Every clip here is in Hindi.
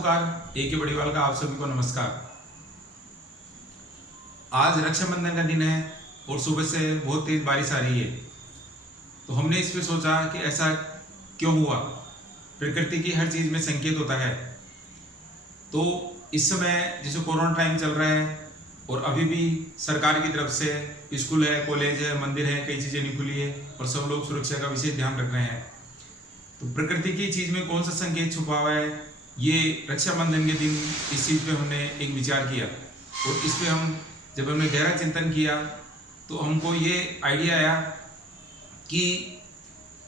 नमस्कार। एक बड़ीवाल का आप सभी को नमस्कार। आज रक्षाबंधन का दिन है और सुबह से बहुत तेज बारिश आ रही है। तो हमने इस पे सोचा कि ऐसा क्यों हुआ। प्रकृति की हर चीज़ में संकेत होता है। तो इस समय जैसे कोरोना टाइम चल रहा है और अभी भी सरकार की तरफ से स्कूल है, कॉलेज है, मंदिर है, कई चीज़ें नहीं खुली है और सब लोग सुरक्षा का विशेष ध्यान रख रहे हैं। तो प्रकृति की चीज़ में कौन सा संकेत छुपा हुआ है, ये रक्षाबंधन के दिन इस चीज़ पे हमने एक विचार किया और इस पे जब हमने गहरा चिंतन किया तो हमको ये आइडिया आया कि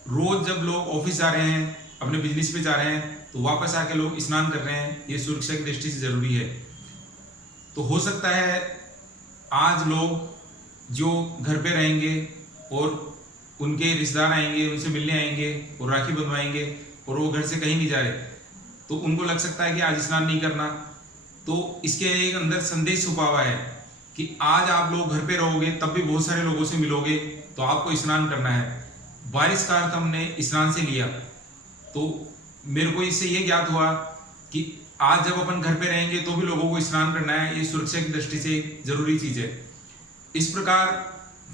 रोज़ जब लोग ऑफिस जा रहे हैं, अपने बिजनेस पे जा रहे हैं, तो वापस आके लोग स्नान कर रहे हैं, ये सुरक्षा की दृष्टि से ज़रूरी है। तो हो सकता है आज लोग जो घर पे रहेंगे और उनके रिश्तेदार आएंगे, उनसे मिलने आएंगे और राखी बंधवाएंगे और वो घर से कहीं नहीं जा रहे, तो उनको लग सकता है कि आज स्नान नहीं करना। तो इसके एक अंदर संदेश छुपा हुआ है कि आज आप लोग घर पे रहोगे तब भी बहुत सारे लोगों से मिलोगे, तो आपको स्नान करना है। बारिश का अर्थ हमने स्नान से लिया। तो मेरे को इससे ये ज्ञात हुआ कि आज जब अपन घर पे रहेंगे तो भी लोगों को स्नान करना है, ये सुरक्षा की दृष्टि से जरूरी चीज़ है। इस प्रकार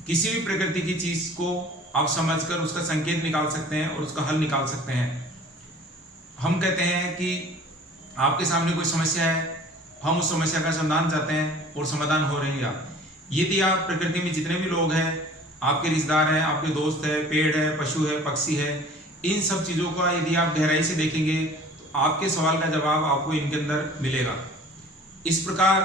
किसी भी प्रकृति की चीज़ को आप समझकर उसका संकेत निकाल सकते हैं और उसका हल निकाल सकते हैं। हम कहते हैं कि आपके सामने कोई समस्या है, हम उस समस्या का समाधान चाहते हैं और समाधान हो रहेगा। यदि आप प्रकृति में जितने भी लोग हैं, आपके रिश्तेदार हैं, आपके दोस्त हैं, पेड़ है, पशु है, पक्षी है, इन सब चीज़ों का यदि आप गहराई से देखेंगे तो आपके सवाल का जवाब आपको इनके अंदर मिलेगा। इस प्रकार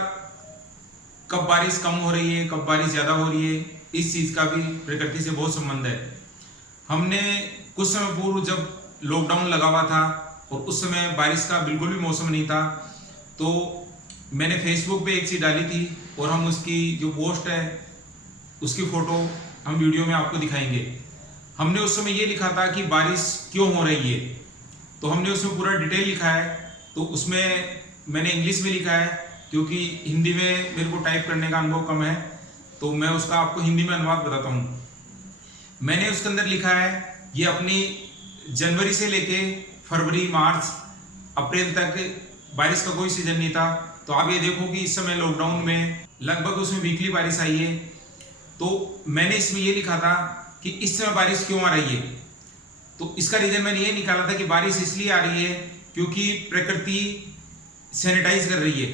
कब बारिश कम हो रही है, कब बारिश ज़्यादा हो रही है, इस चीज़ का भी प्रकृति से बहुत संबंध है। हमने कुछ समय पूर्व जब लॉकडाउन लगा हुआ था और उस समय बारिश का बिल्कुल भी मौसम नहीं था, तो मैंने फेसबुक पे एक चीज़ डाली थी और हम उसकी जो पोस्ट है उसकी फ़ोटो हम वीडियो में आपको दिखाएंगे। हमने उस समय ये लिखा था कि बारिश क्यों हो रही है, तो हमने उसमें पूरा डिटेल लिखा है। तो उसमें मैंने इंग्लिश में लिखा है क्योंकि हिंदी में मेरे को टाइप करने का अनुभव कम है, तो मैं उसका आपको हिंदी में अनुवाद बताता हूँ। मैंने उसके अंदर लिखा है, ये अपनी जनवरी से लेके फरवरी, मार्च, अप्रैल तक बारिश का कोई सीजन नहीं था। तो आप ये देखो कि इस समय लॉकडाउन में लगभग उसमें वीकली बारिश आई है। तो मैंने इसमें ये लिखा था कि इस समय बारिश क्यों आ रही है। तो इसका रीज़न मैंने ये निकाला था कि बारिश इसलिए आ रही है क्योंकि प्रकृति सैनिटाइज कर रही है।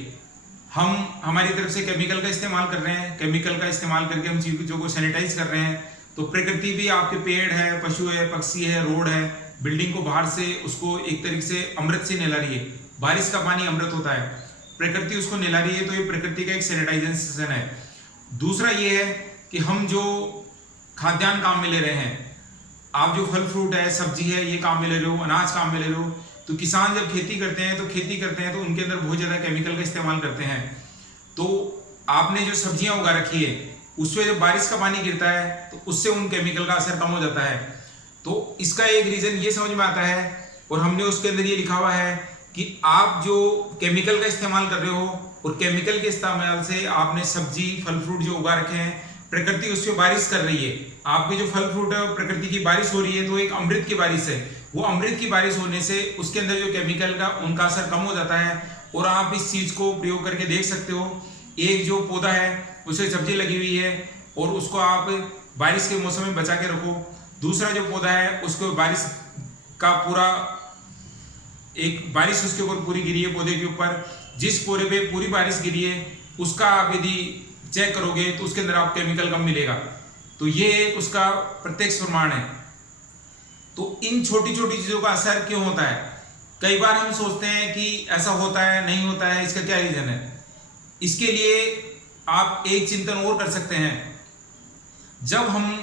हम हमारी तरफ से केमिकल का इस्तेमाल कर रहे हैं, केमिकल का इस्तेमाल करके हम चीज़ों को सैनिटाइज कर रहे हैं। तो प्रकृति भी आपके पेड़ है, पशु है, पक्षी है, रोड है, बिल्डिंग को बाहर से उसको एक तरीके से अमृत से नहला रही है। बारिश का पानी अमृत होता है, प्रकृति उसको नहला रही है, तो ये प्रकृति का एक सैनिटाइजेशन है। दूसरा ये है कि हम जो खाद्यान्न काम में ले रहे हैं, आप जो फल फ्रूट है, सब्जी है, ये काम में ले रहे हो, अनाज काम में ले रहे हो, तो किसान जब खेती करते हैं तो उनके अंदर बहुत ज़्यादा केमिकल का इस्तेमाल करते हैं। तो आपने जो सब्जियां उगा रखी है उसमें जब बारिश का पानी गिरता है तो उससे उन केमिकल का असर कम हो जाता है। तो इसका एक रीज़न ये समझ में आता है और हमने उसके अंदर ये लिखा हुआ है कि आप जो केमिकल का इस्तेमाल कर रहे हो और केमिकल के इस्तेमाल से आपने सब्जी, फल फ्रूट जो उगा रखे हैं, प्रकृति उस पर बारिश कर रही है। आपके जो फल फ्रूट है प्रकृति की बारिश हो रही है, तो एक अमृत की बारिश है। वो अमृत की बारिश होने से उसके अंदर जो केमिकल का उनका असर कम हो जाता है। और आप इस चीज़ को प्रयोग करके देख सकते हो। एक जो पौधा है उसे सब्जी लगी हुई है और उसको आप बारिश के मौसम में बचा के रखो। दूसरा जो पौधा है उसको बारिश का पूरा एक बारिश उसके ऊपर पूरी गिरी है, पौधे के ऊपर जिस पौधे पे पूरी बारिश गिरी है उसका आप यदि चेक करोगे तो उसके अंदर आप केमिकल कम मिलेगा। तो ये उसका प्रत्यक्ष प्रमाण है। तो इन छोटी छोटी चीज़ों का असर क्यों होता है, कई बार हम सोचते हैं कि ऐसा होता है, नहीं होता है, इसका क्या रीज़न है। इसके लिए आप एक चिंतन और कर सकते हैं। जब हम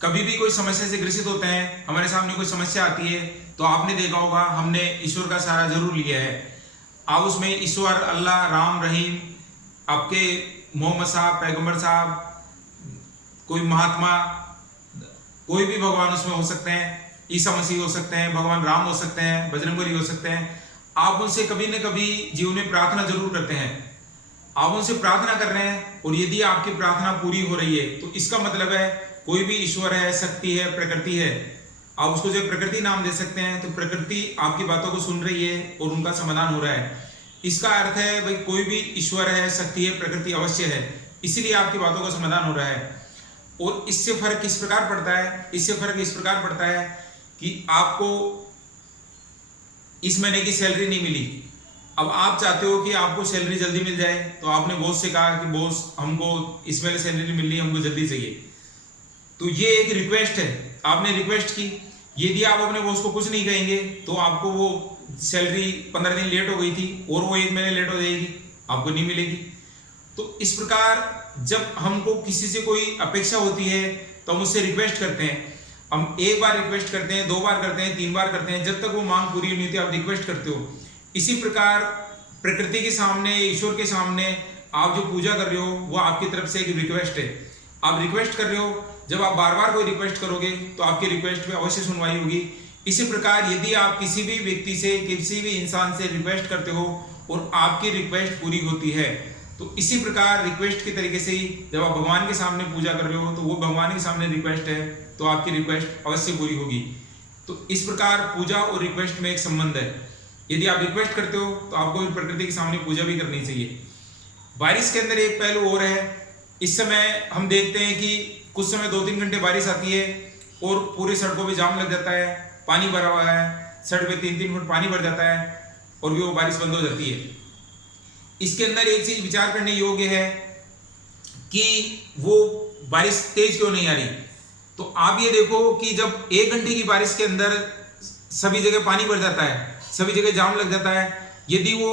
कभी भी कोई समस्या से ग्रसित होते हैं, हमारे सामने कोई समस्या आती है, तो आपने देखा होगा हमने ईश्वर का सहारा जरूर लिया है। आप उसमें ईश्वर, अल्लाह, राम, रहीम, आपके मोहम्मद साहब, पैगंबर साहब, कोई महात्मा, कोई भी भगवान उसमें हो सकते हैं, ईसा मसीह हो सकते हैं, भगवान राम हो सकते हैं, बजरंगबली हो सकते हैं। आप उनसे कभी न कभी जीवन में प्रार्थना जरूर करते हैं। आप उनसे प्रार्थना कर रहे हैं और यदि आपकी प्रार्थना पूरी हो रही है तो इसका मतलब है कोई भी ईश्वर है, शक्ति है, प्रकृति है, आप उसको जो प्रकृति नाम दे सकते हैं। तो प्रकृति आपकी बातों को सुन रही है और उनका समाधान हो रहा है। इसका अर्थ है भाई कोई भी ईश्वर है, शक्ति है, प्रकृति अवश्य है, इसीलिए आपकी बातों का समाधान हो रहा है। और इससे फर्क किस प्रकार पड़ता है? इससे फर्क इस प्रकार पड़ता है कि आपको इस महीने की सैलरी नहीं मिली, अब आप चाहते हो कि आपको सैलरी जल्दी मिल जाए, तो आपने बॉस से कहा कि बॉस हमको इस महीने सैलरी नहीं मिल रही, हमको जल्दी चाहिए। तो ये एक रिक्वेस्ट है, आपने रिक्वेस्ट की। यदि आप अपने बॉस को कुछ नहीं कहेंगे तो आपको वो सैलरी 15 दिन लेट हो गई थी और वो 1 महीने लेट हो जाएगी, आपको नहीं मिलेगी। तो इस प्रकार जब हमको किसी से कोई अपेक्षा होती है तो हम उससे रिक्वेस्ट करते हैं। हम एक बार रिक्वेस्ट करते हैं, 2 बार करते हैं, 3 बार करते हैं, जब तक वो मांग पूरी नहीं होती आप रिक्वेस्ट करते हो। इसी प्रकार प्रकृति के सामने, ईश्वर के सामने आप जो पूजा कर रहे हो वो आपकी तरफ से एक रिक्वेस्ट है। आप रिक्वेस्ट कर रहे हो, जब आप बार बार कोई रिक्वेस्ट करोगे तो आपकी रिक्वेस्ट पे अवश्य सुनवाई होगी। इसी प्रकार यदि आप किसी भी व्यक्ति से, किसी भी इंसान से रिक्वेस्ट करते हो और आपकी रिक्वेस्ट पूरी होती है, तो इसी प्रकार रिक्वेस्ट के तरीके से ही जब आप भगवान के सामने पूजा कर रहे हो तो वो भगवान के सामने रिक्वेस्ट है, तो आपकी रिक्वेस्ट अवश्य पूरी होगी। तो इस प्रकार पूजा और रिक्वेस्ट में एक संबंध है। यदि आप रिक्वेस्ट करते हो तो आपको भी प्रकृति के सामने पूजा भी करनी चाहिए। बारिश के अंदर एक पहलू और है। इस समय हम देखते हैं कि कुछ समय 2-3 घंटे बारिश आती है और पूरी सड़कों पे जाम लग जाता है, पानी भरा हुआ है, सड़क पे 3-3 फुट पानी भर जाता है और भी वो बारिश बंद हो जाती है। इसके अंदर एक चीज विचार करने योग्य है कि वो बारिश तेज क्यों नहीं आ रही। तो आप ये देखो कि जब 1 घंटे की बारिश के अंदर सभी जगह पानी भर जाता है, सभी जगह जाम लग जाता है, यदि वो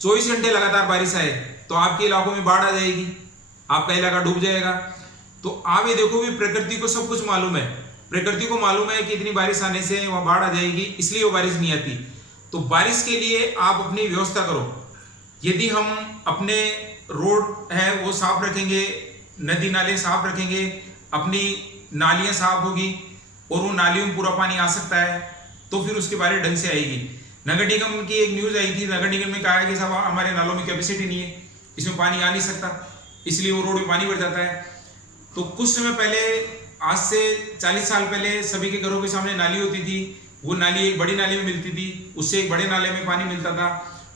24 घंटे लगातार बारिश आए तो आपके इलाकों में बाढ़ आ जाएगी, आपका इलाका डूब जाएगा। तो आप ये देखो कि प्रकृति को सब कुछ मालूम है, प्रकृति को मालूम है कि इतनी बारिश आने से वहां बाढ़ आ जाएगी, इसलिए वो बारिश नहीं आती। तो बारिश के लिए आप अपनी व्यवस्था करो। यदि हम अपने रोड है वो साफ रखेंगे, नदी नाले साफ रखेंगे, अपनी नालियां साफ होगी और वो नालियों में पूरा पानी आ सकता है, तो फिर उसके बारे ढंग से आएगी। नगर निगम की एक न्यूज आई थी, नगर निगम ने कहा है कि साहब हमारे नालों में कैपेसिटी नहीं है, इसमें पानी आ नहीं सकता, इसलिए वो रोड में पानी भर जाता है। तो कुछ समय पहले, आज से 40 साल पहले सभी के घरों के सामने नाली होती थी, वो नाली एक बड़ी नाली में मिलती थी, उससे एक बड़े नाले में पानी मिलता था।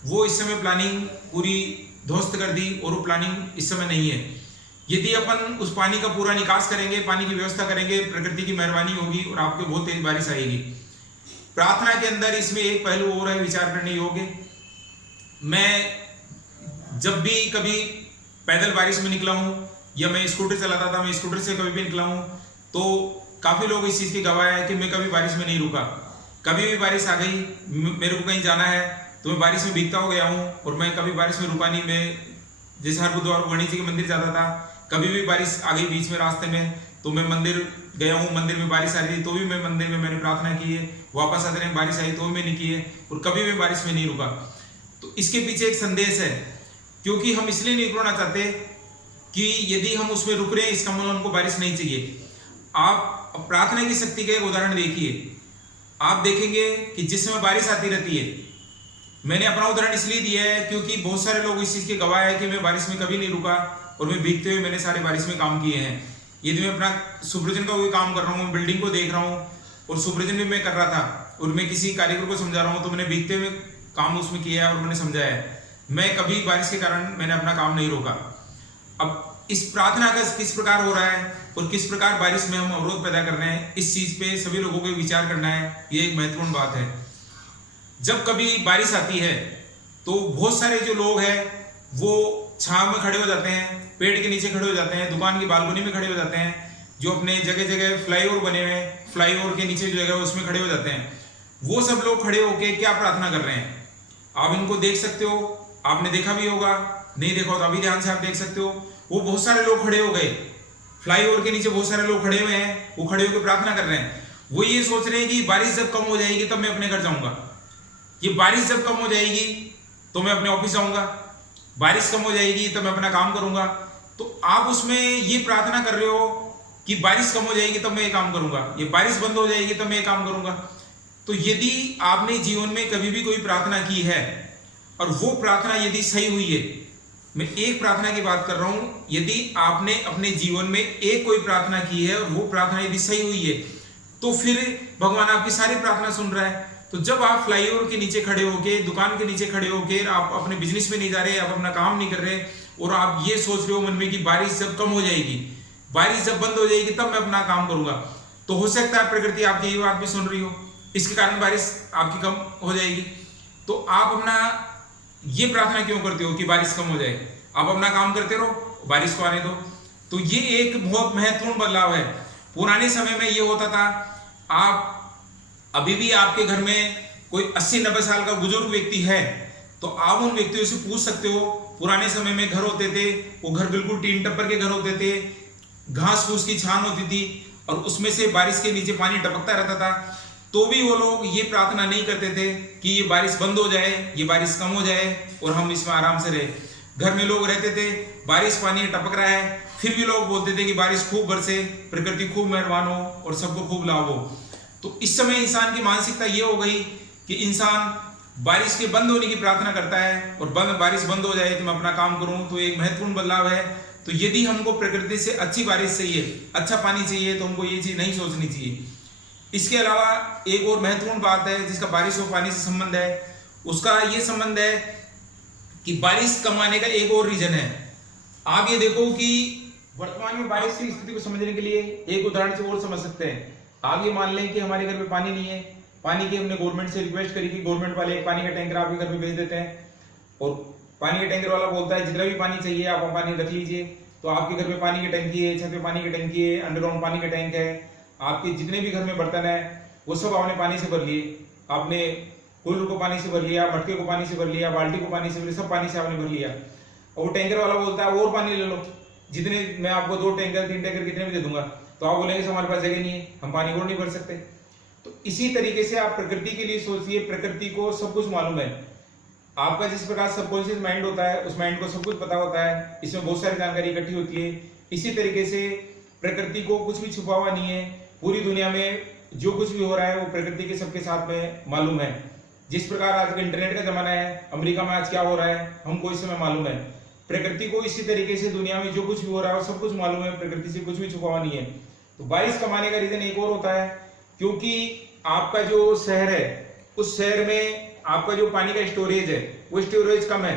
वो इस समय प्लानिंग पूरी ध्वस्त कर दी और वो प्लानिंग इस समय नहीं है। यदि अपन उस पानी का पूरा निकास करेंगे, पानी की व्यवस्था करेंगे, प्रकृति की मेहरबानी होगी और आपके बहुत तेज बारिश आएगी। प्रार्थना के अंदर इसमें एक पहलू और है विचार करने योग्य। मैं जब भी कभी पैदल बारिश में निकला हूं या मैं स्कूटर चलाता था, मैं स्कूटर से कभी भी निकला हूं, तो काफी लोग इस चीज की गवाह है कि मैं कभी बारिश में नहीं रुका। कभी भी बारिश आ गई, मेरे को कहीं जाना है तो मैं बारिश में भीगता हो गया हूँ और मैं कभी बारिश में रुका नहीं। मैं जैसे हर बुधवार को गणेश जी के मंदिर जाता था, कभी भी बारिश आ गई बीच में रास्ते में तो मैं मंदिर गया हूँ, मंदिर में बारिश आ रही थी तो भी मैं मंदिर में मैंने प्रार्थना की है, वापस आते रहे बारिश आई तो भी मैंने की है और कभी भी बारिश में नहीं रुका। तो इसके पीछे एक संदेश है, क्योंकि हम इसलिए नहीं रुकना चाहते कि यदि हम उसमें रुक रहे हैं इसका मतलब हमको बारिश नहीं चाहिए। आप प्रार्थना की शक्ति का एक उदाहरण देखिए, आप देखेंगे कि जिस समय बारिश आती रहती है, मैंने अपना उदाहरण इसलिए दिया है क्योंकि बहुत सारे लोग इस चीज के गवाह है कि मैं बारिश में कभी नहीं रुका और मैं भीगते हुए मैंने सारे बारिश में काम किए हैं। यदि मैं अपना सुपरविजन का कोई काम कर रहा हूँ, बिल्डिंग को देख रहा हूँ और सुपरविजन भी मैं कर रहा था और मैं किसी कारीगर को समझा रहा हूँ, तो मैंने भीगते हुए काम उसमें किया है और मैंने समझाया है। मैं कभी बारिश के कारण मैंने अपना काम नहीं रोका। अब इस प्रार्थना का किस प्रकार हो रहा है और किस प्रकार बारिश में हम अवरोध पैदा कर रहे हैं, इस चीज पे सभी लोगों को विचार करना है। ये एक महत्वपूर्ण बात है। जब कभी बारिश आती है तो बहुत सारे जो लोग हैं वो छांव में खड़े हो जाते हैं, पेड़ के नीचे खड़े हो जाते हैं, दुकान की बालकनी में खड़े हो जाते हैं, जो अपने जगह जगह फ्लाईओवर बने हुए हैं, फ्लाईओवर के नीचे जो जगह है उसमें खड़े हो जाते हैं। वो सब लोग खड़े होके क्या प्रार्थना कर रहे हैं, आप इनको देख सकते हो, आपने देखा भी होगा, नहीं देखा हो तो अभी ध्यान से आप देख सकते हो। वो बहुत सारे लोग खड़े हो गए, फ्लाईओवर के नीचे बहुत सारे लोग खड़े हुए हैं, वो खड़े होकर प्रार्थना कर रहे हैं। वो ये सोच रहे हैं कि बारिश जब कम हो जाएगी तब मैं अपने घर जाऊंगा, ये बारिश जब कम हो जाएगी तो मैं अपने ऑफिस जाऊंगा, बारिश कम हो जाएगी तो मैं अपना काम करूंगा। तो आप उसमें ये प्रार्थना कर रहे हो कि बारिश कम हो जाएगी तब मैं ये काम करूंगा, ये बारिश बंद हो जाएगी तब मैं ये काम करूंगा। तो यदि आपने जीवन में कभी भी कोई प्रार्थना की है और वो प्रार्थना यदि सही हुई है, मैं एक प्रार्थना की बात कर रहा हूं, यदि आपने अपने जीवन में एक कोई प्रार्थना की है और वो प्रार्थना यदि सही हुई है तो फिर भगवान आपकी सारी प्रार्थना सुन रहा है। तो जब आप फ्लाईओवर के नीचे खड़े होके, दुकान के नीचे खड़े होके, आप अपने बिजनेस में नहीं जा रहे, आप अपना काम नहीं कर रहे और आप ये सोच रहे हो मन में कि बारिश जब कम हो जाएगी, बारिश जब बंद हो जाएगी तब मैं अपना काम करूंगा, तो हो सकता है प्रकृति आपकी ये बात भी सुन रही हो, इसके कारण बारिश आपकी कम हो जाएगी। तो आप अपना ये प्रार्थना क्यों करते हो कि बारिश कम हो जाए? आप अपना काम करते रहो, बारिश को आने दो। तो ये एक बहुत महत्वपूर्ण बदलाव है। पुराने समय में ये होता था, आप अभी भी आपके घर में कोई 80-90 साल का बुजुर्ग व्यक्ति है तो आप उन व्यक्तियों से पूछ सकते हो। पुराने समय में घर होते थे, वो घर बिल्कुल टीन टप्पर के घर होते थे, घास फूस की छान होती थी और उसमें से बारिश के नीचे पानी टपकता रहता था, तो भी वो लोग ये प्रार्थना नहीं करते थे कि ये बारिश बंद हो जाए, ये बारिश कम हो जाए और हम इसमें आराम से रहे। घर में लोग रहते थे, बारिश पानी टपक रहा है, फिर भी लोग बोलते थे कि बारिश खूब बरसे, प्रकृति खूब मेहरबान हो और सबको खूब लाभ हो। तो इस समय इंसान की मानसिकता ये हो गई कि इंसान बारिश के बंद होने की प्रार्थना करता है और बारिश बंद हो जाए तो मैं अपना काम करूं। तो एक महत्वपूर्ण बदलाव है। तो यदि हमको प्रकृति से अच्छी बारिश चाहिए, अच्छा पानी चाहिए, तो हमको ये चीज नहीं सोचनी चाहिए। इसके अलावा एक और महत्वपूर्ण बात है जिसका बारिश और पानी से संबंध है, उसका ये संबंध है कि बारिश कम आने का एक और रीजन है। आप ये देखो कि वर्तमान में बारिश की स्थिति को समझने के लिए एक उदाहरण से और समझ सकते हैं। आप ये मान लें कि हमारे घर में पानी नहीं है, पानी की हमने गवर्नमेंट से रिक्वेस्ट करी कि गवर्नमेंट वाले एक पानी का टैंकर आपके घर पे भेज देते हैं और पानी का टैंकर वाला बोलता है जितना भी पानी चाहिए आप पानी रख लीजिए। तो आपके घर में पानी की टंकी है, छत पे पानी की टंकी है, अंडरग्राउंड पानी का टैंक है, आपके जितने भी घर में बर्तन है वो सब आपने पानी से भर लिए, आपने कूलर को पानी से भर लिया, मटके को पानी से भर लिया, बाल्टी को पानी से भर लिया, सब पानी से आपने भर लिया। और वो टैंकर वाला बोलता है और पानी ले लो, जितने मैं आपको 2 टैंकर 3 टैंकर कितने भी दे दूंगा। तो आप बोलेंगे हमारे पास जगह नहीं है, हम पानी और नहीं भर सकते। तो इसी तरीके से आप प्रकृति के लिए सोचिए, प्रकृति को सब कुछ मालूम है। आपका जिस प्रकार सबकॉन्शियस माइंड होता है उस माइंड को सब कुछ पता होता है, इसमें बहुत सारी जानकारी इकट्ठी होती है। इसी तरीके से प्रकृति को कुछ भी छुपा हुआ नहीं है। पूरी दुनिया में जो कुछ भी हो रहा है वो प्रकृति के सबके साथ में मालूम है। जिस प्रकार आज का इंटरनेट का जमाना है, अमेरिका में आज क्या हो रहा है हमको इस समय मालूम है। प्रकृति को इसी तरीके से दुनिया में जो कुछ भी हो रहा है वो सब कुछ मालूम है, प्रकृति से कुछ भी छुपा हुआ नहीं है। तो बारिश कम आने का रीजन एक और होता है, क्योंकि आपका जो शहर है उस शहर में आपका जो पानी का स्टोरेज है वो स्टोरेज कम है।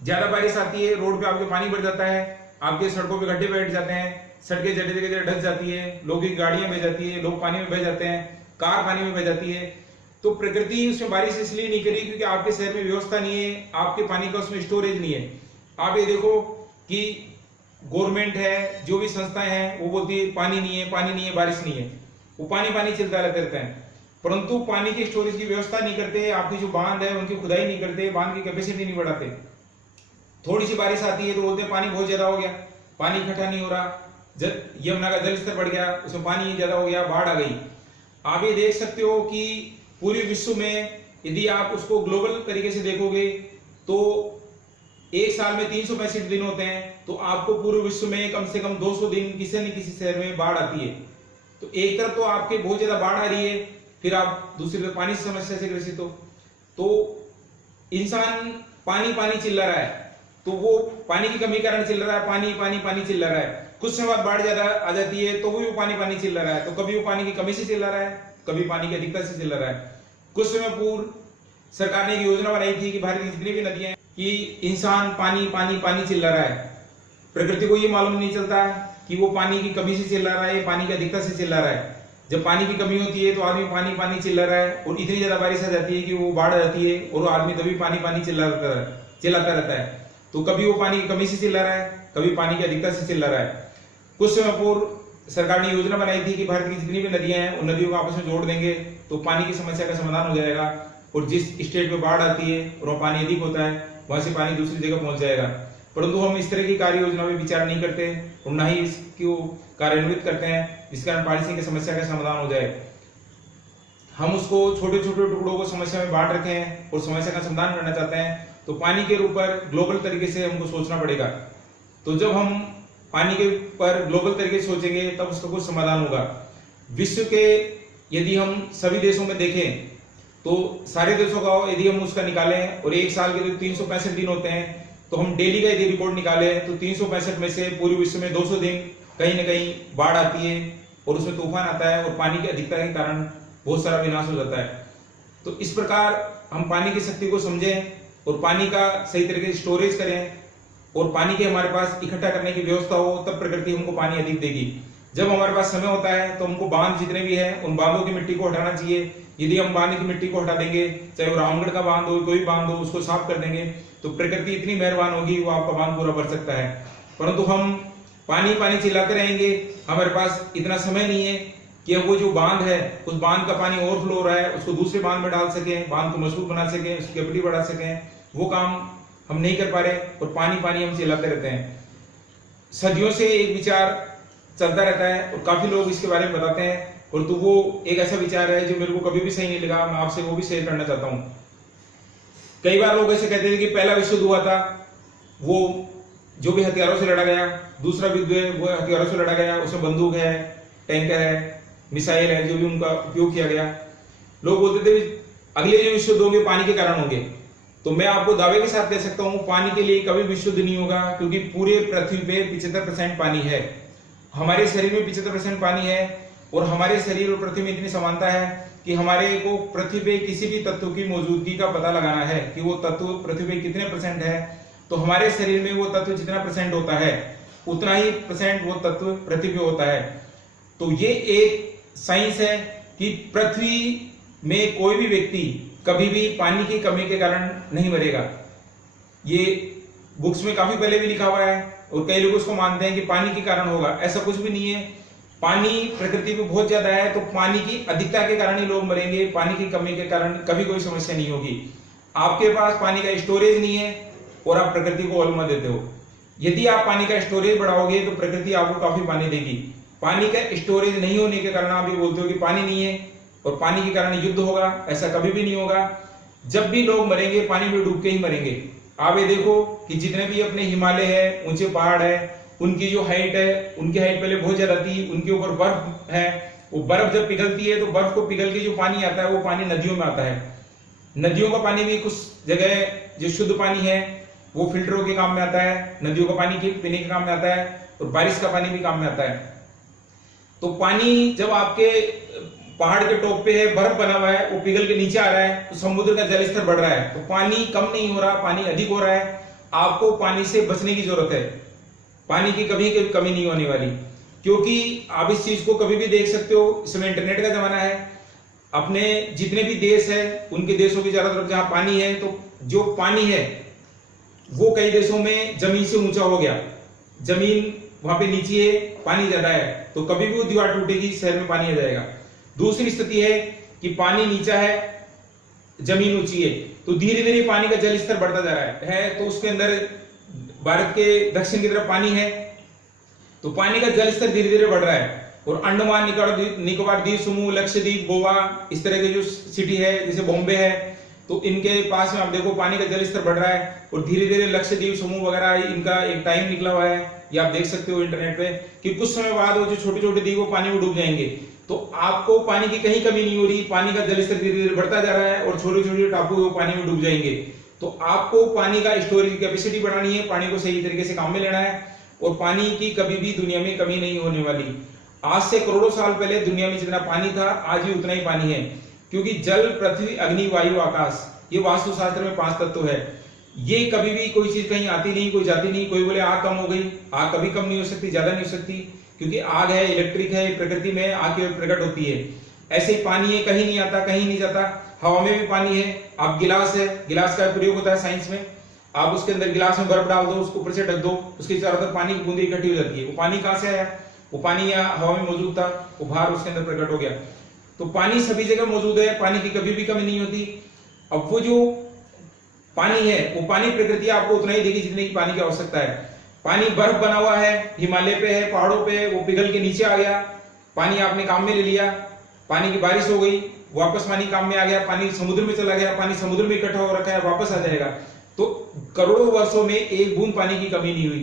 ज्यादा बारिश आती है, रोड पे आपके पानी भर जाता है, आपके सड़कों पे गड्ढे बैठ जाते हैं, सड़कें जगह जगह ढक जाती है, लोगों की गाड़ियां बह जाती है, लोग पानी में बह जाते हैं, कार पानी में बह जाती है। तो प्रकृति उसमें बारिश इसलिए नहीं करी क्योंकि आपके शहर में व्यवस्था नहीं है, आपके पानी का उसमें स्टोरेज नहीं है। आप ये देखो कि गवर्नमेंट है, जो भी संस्थाएं हैं वो बोलती है पानी नहीं है, पानी नहीं है, बारिश नहीं है, वो पानी चलता रहता है, परंतु पानी की स्टोरेज की व्यवस्था नहीं करते। आपकी जो बांध है उनकी खुदाई नहीं करते, बांध की कैपेसिटी नहीं बढ़ाते। थोड़ी सी बारिश आती है तो बोलते हैं पानी बहुत ज्यादा हो गया, पानी इकट्ठा नहीं हो रहा, यमुना का जल स्तर बढ़ गया, उसमें पानी ज्यादा हो गया, बाढ़ आ गई। आप ये देख सकते हो कि पूरे विश्व में यदि आप उसको ग्लोबल तरीके से देखोगे तो एक साल में 365 दिन होते हैं, तो आपको पूरे विश्व में कम से कम 200 दिन किसी न किसी शहर में बाढ़ आती है। तो एक तरफ तो आपके बहुत ज्यादा बाढ़ आ रही है, फिर आप दूसरी तरफ पानी की समस्या से ग्रसित हो। तो इंसान पानी चिल्ला रहा है, तो वो पानी की कमी कारण चिल्ला रहा है, पानी चिल्ला रहा है। कुछ समय बाद बाढ़ ज्यादा आ जाती है तो वो पानी चिल्ला रहा है। तो कभी वो पानी की कमी से चिल्ला रहा है, कभी पानी की अधिकता से चिल्ला रहा है। कुछ समय पूर्व सरकार ने एक योजना बनाई थी कि भारत की जितनी भी नदियां हैं कि इंसान पानी चिल्ला रहा है। प्रकृति को ये मालूम नहीं चलता कि वो पानी की कमी से चिल्ला रहा है, पानी की अधिकता से चिल्ला रहा है। जब पानी की कमी होती है तो आदमी पानी चिल्ला रहा है, और इतनी ज्यादा बारिश आ जाती है कि वो बाढ़ आ जाती है और आदमी तभी पानी चिल्लाता रहता है। तो कभी वो पानी की कमी से चिल्ला रहा है, कभी पानी की अधिकता से चिल्ला रहा है। कुछ समय पूर्व सरकार ने योजना बनाई थी कि भारत की जितनी भी नदियां हैं उन नदियों को आपस में जोड़ देंगे तो पानी की समस्या का समाधान हो जाएगा, और जिस स्टेट में बाढ़ आती है और वहाँ पानी अधिक होता है वहां से पानी दूसरी जगह पहुंच जाएगा। परंतु हम इस तरह की कार्य योजना में विचार नहीं करते और न ही इसको कार्यान्वित करते हैं, जिस कारण पानी की समस्या का समाधान हो जाए। हम उसको छोटे छोटे टुकड़ों को समस्या में बांट रखे हैं और समस्या का समाधान करना चाहते हैं। तो पानी के ऊपर ग्लोबल तरीके से हमको सोचना पड़ेगा। तो जब हम पानी के ऊपर ग्लोबल तरीके से सोचेंगे तब उसका कुछ समाधान होगा। विश्व के यदि हम सभी देशों में देखें तो सारे देशों का यदि हम उसका निकालें और एक साल के 365 दिन होते हैं, तो हम डेली का यदि रिकॉर्ड निकालें तो 365 में से पूरे विश्व में 200 दिन कहीं ना कहीं बाढ़ आती है और उसमें तूफान आता है और पानी की अधिकता के कारण बहुत सारा विनाश हो जाता है। तो इस प्रकार हम पानी की शक्ति को समझें और पानी का सही तरीके से स्टोरेज करें और पानी के हमारे पास इकट्ठा करने की व्यवस्था हो, तब प्रकृति हमको पानी अधिक देगी। जब हमारे पास समय होता है तो हमको बांध जितने भी हैं उन बांधों की मिट्टी को हटाना चाहिए। यदि हम बांध की मिट्टी को हटा देंगे, चाहे वो रामगढ़ का बांध हो, कोई बांध हो, उसको साफ कर देंगे तो प्रकृति इतनी मेहरबान होगी, वो आपका बांध पूरा भर सकता है। परंतु हम पानी पानी चिल्लाते रहेंगे, हमारे पास इतना समय नहीं है कि वो जो बांध है उस बांध का पानी ओवरफ्लो हो रहा है उसको दूसरे बांध में डाल सकें, बांध को मजबूत बना सकें, उसकी कैपेसिटी बढ़ा सकें, वो काम हम नहीं कर पा रहे और पानी पानी हम चिल्लाते रहते हैं। सदियों से एक विचार चलता रहता है और काफी लोग इसके बारे में बताते हैं, और तो वो एक ऐसा विचार है जो मेरे को कभी भी सही नहीं लगा, मैं आपसे वो भी शेयर करना चाहता हूँ। कई बार लोग ऐसे कहते थे कि पहला विश्व युद्ध हुआ था, वो जो भी हथियारों से लड़ा गया, दूसरा विश्व है वो हथियारों से लड़ा गया, उसमें बंदूक है, टैंकर है, मिसाइल है, जो भी उनका उपयोग किया गया। लोग बोलते थे अगले जो विश्व युद्ध होंगे पानी के कारण होंगे। तो मैं आपको दावे के साथ कह सकता हूँ पानी के लिए कभी विश्व युद्ध नहीं होगा, क्योंकि पूरे पृथ्वी पे 75% पानी है। हमारे शरीर में 75% पानी है और हमारे शरीर और पृथ्वी में इतनी समानता है कि हमारे को पृथ्वी पे किसी भी तत्व की मौजूदगी का पता लगाना है कि वो तत्व पृथ्वी पे कितने परसेंट है, तो हमारे शरीर में वो तत्व जितना परसेंट होता है उतना ही परसेंट वो तत्व पृथ्वी पे होता है। तो ये एक साइंस है कि पृथ्वी में कोई भी व्यक्ति कभी भी पानी की कमी के कारण नहीं मरेगा। ये बुक्स में काफी पहले भी लिखा हुआ है और कई लोग उसको मानते हैं कि पानी के कारण होगा, ऐसा कुछ भी नहीं है। पानी प्रकृति में बहुत ज्यादा है, तो पानी की अधिकता के कारण ही लोग मरेंगे, पानी की कमी के कारण कभी कोई समस्या नहीं होगी। आपके पास पानी का स्टोरेज नहीं है और आप प्रकृति को अवलंबन देते हो। यदि आप पानी का स्टोरेज बढ़ाओगे तो प्रकृति आपको काफी पानी देगी। पानी का स्टोरेज नहीं होने के कारण आप ये बोलते हो कि पानी नहीं है और पानी के कारण युद्ध होगा, ऐसा कभी भी नहीं होगा। जब भी लोग मरेंगे पानी में डूब के ही मरेंगे। आप ये देखो कि जितने भी अपने हिमालय है, ऊंचे पहाड़ है, उनकी जो हाइट है, उनकी हाइट पहले बहुत ज्यादा थी, उनके ऊपर बर्फ है, वो बर्फ जब पिघलती है तो बर्फ को पिघल के जो पानी आता है वो पानी नदियों में आता है। नदियों का पानी भी कुछ जगह जो शुद्ध पानी है वो फिल्टरों के काम में आता है, नदियों का पानी पीने के काम में आता है और बारिश का पानी भी काम में आता है। तो पानी जब आपके पहाड़ के टॉप पे है, बर्फ बना हुआ है, वो पिघल के नीचे आ रहा है तो समुद्र का जल स्तर बढ़ रहा है, तो पानी कम नहीं हो रहा, पानी अधिक हो रहा है। आपको पानी से बचने की जरूरत है, पानी की कभी कमी नहीं होने वाली, क्योंकि आप इस चीज को कभी भी देख सकते हो। इसमें इंटरनेट का जमाना है, अपने जितने भी देश है उनके देशों की चारों तरफ जहां पानी है, तो जो पानी है वो कई देशों में जमीन से ऊंचा हो गया, जमीन वहां पे नीचे है, पानी ज्यादा है, तो कभी भी वो दीवार टूटेगी, शहर में पानी आ जाएगा। दूसरी स्थिति है कि पानी नीचा है, जमीन ऊंची है, तो धीरे धीरे पानी का जल स्तर बढ़ता जा रहा है। तो उसके अंदर भारत के दक्षिण की तरफ पानी है, तो पानी का जल स्तर धीरे धीरे बढ़ रहा है। और अंडमान निकोबार द्वीप समूह, लक्षद्वीप, गोवा, इस तरह के जो सिटी है जैसे बॉम्बे है, तो इनके पास में आप देखो पानी का जल स्तर बढ़ रहा है और धीरे धीरे लक्षद्वीप समूह वगैरह, इनका एक टाइम निकला हुआ है, ये आप देख सकते हो इंटरनेट पे, कि कुछ समय बाद वो जो छोटे छोटे द्वीप वो पानी में डूब जाएंगे। तो आपको पानी की कहीं कमी नहीं हो रही, पानी का जल स्तर धीरे धीरे बढ़ता जा रहा है और छोटे छोटे टापू वो पानी में डूब जाएंगे। तो आपको पानी का स्टोरेज कैपेसिटी बढ़ानी है, पानी को सही तरीके से काम में लेना है, और पानी की कभी भी दुनिया में कमी नहीं होने वाली। आज से करोड़ों साल पहले दुनिया में जितना पानी था आज भी उतना ही पानी है, क्योंकि जल, पृथ्वी, अग्नि, वायु, आकाश, ये वास्तुशास्त्र में 5 तत्व है। ये कभी भी कोई चीज कहीं आती नहीं, कोई जाती नहीं। कोई बोले आग कम हो गई, आग कभी कम नहीं हो सकती, ज्यादा नहीं हो सकती, क्योंकि आग है, इलेक्ट्रिक है, प्रकृति में आग केवल प्रकट होती है। ऐसे ही पानी है, कहीं नहीं आता, कहीं नहीं जाता। हवा में भी पानी है। आप गिलास है, गिलास का प्रयोग होता है साइंस में, आप उसके अंदर गिलास में बर्फ डाल दो, उसको ऊपर से ढक दो, उसके चारों तरफ पानी की बूंदी इकट्ठी हो जाती है। वो पानी कहां से आया? वो पानी या हवा में मौजूद था, वो बाहर उसके अंदर प्रकट हो गया। तो पानी सभी जगह मौजूद है, पानी की कभी भी कमी नहीं होती। अब वो जो पानी है, वो पानी प्रकृति आपको उतना ही देगी जितने की पानी की आवश्यकता है। पानी बर्फ बना हुआ है, हिमालय पे है, पहाड़ों पे, वो पिघल के नीचे आ गया, पानी आपने काम में ले लिया, पानी की बारिश हो गई, वापस पानी काम में आ गया, पानी समुद्र में चला गया, पानी समुद्र में इकट्ठा हो रखा है, वापस आ जाएगा। तो करोड़ों वर्षों में एक बूंद पानी की कमी नहीं हुई।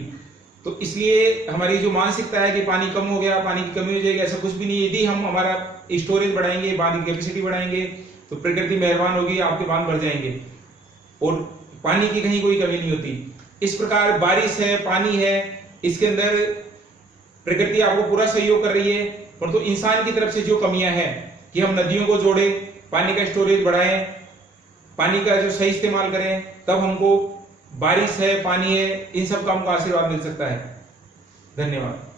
तो इसलिए हमारी जो मानसिकता है कि पानी कम हो गया, पानी की कमी हो जाएगी, ऐसा कुछ भी नहीं। यदि हम हमारा स्टोरेज बढ़ाएंगे, बांध की कैपेसिटी बढ़ाएंगे, तो प्रकृति मेहरबान होगी, आपके बांध भर जाएंगे और पानी की कहीं कोई कमी नहीं होती। इस प्रकार बारिश है, पानी है, इसके अंदर प्रकृति आपको पूरा सहयोग कर रही है। परंतु इंसान की तरफ से जो कमियां हैं कि हम नदियों को जोड़े, पानी का स्टोरेज बढ़ाएं, पानी का जो सही इस्तेमाल करें, तब हमको बारिश है, पानी है, इन सब का हमको आशीर्वाद मिल सकता है। धन्यवाद।